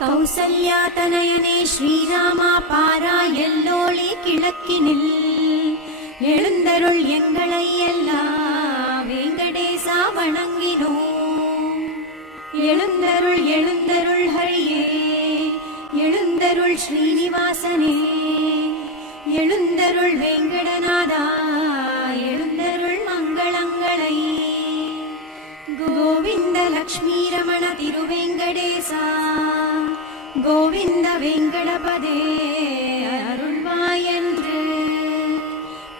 கௌசல்யாதனயனே ஸ்ரீராமா பாராயல்லோளி கிழக்கினில் எழுந்தருள் எங்களை எல்லாம் வெங்கடேசா வணங்கினோம். எழுந்தருள் எழுந்தருள் ஹரியே, எழுந்தருள் ஸ்ரீனிவாசனே, எழுந்தருள் வெங்கடநாதா, எழுந்தருள் மங்களங்களை. கோவிந்த லக்ஷ்மி ரமண திருவெங்கடேசா, கோவிந்த வெங்கடபதே அருள்வாயன்று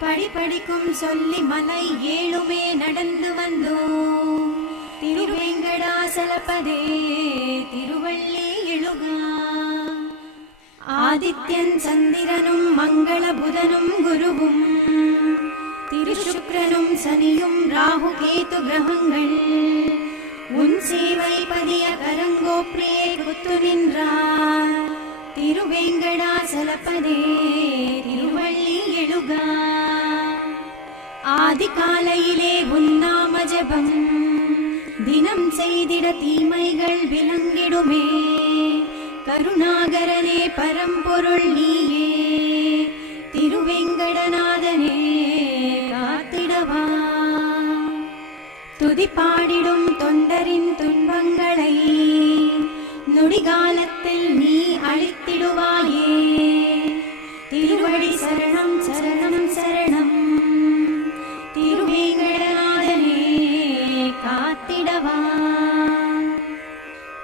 படிப்படிக்கும் சொல்லி மலை ஏழுமே நடந்து வந்தோம். திருவேங்கடாசலபதே திருவள்ளி எழுகா. ஆதித்யன் சந்திரனும் மங்கள புதனும் குருவும் திருசுக்ரனும் சனியும் ராகு கேது கிரகங்கள் உன் சேவை பதிய கரங்கோப்ரே குத்து நின்றார். திருவேங்கடாசலபதே திருவள்ளி எழுகா. ஆதி காலையிலே உன்னாம ஜபம் தினம் செய்திட தீமைகள் விலங்கிடுமே. கருணாகரனே பரம்பொருள் நீயே, திருவேங்கடநாதனே காத்திடவா. துதிப்பாடிடும் தொண்டரின் துன்பங்களை நொடிகாலத்தில் நீ அழித்திடுவாயே. திருவடி சரணம் சரணம் சரணம், திருவேங்கடநாதனே காத்திடவா.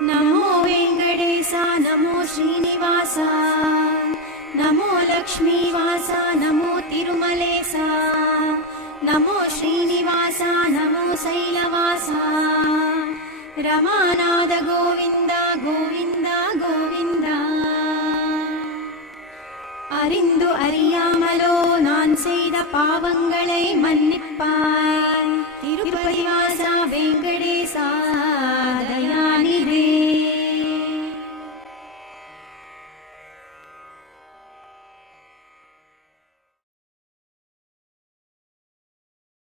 நமோ வெங்கடேசா, நமோ ஸ்ரீனிவாசா, நமோ லக்ஷ்मीवासा, நமோ திருமலேசா, நமோ ஸ்ரீனிவாசா, நமோ சைலவாசா. ரமாநாத கோவிந்தா கோவிந்தா கோவிந்தா. அறிந்து அறியாமலோ நான் செய்த பாவங்களை மன்னிப்பாய். திருப்பதிவாசா வெங்கடேசா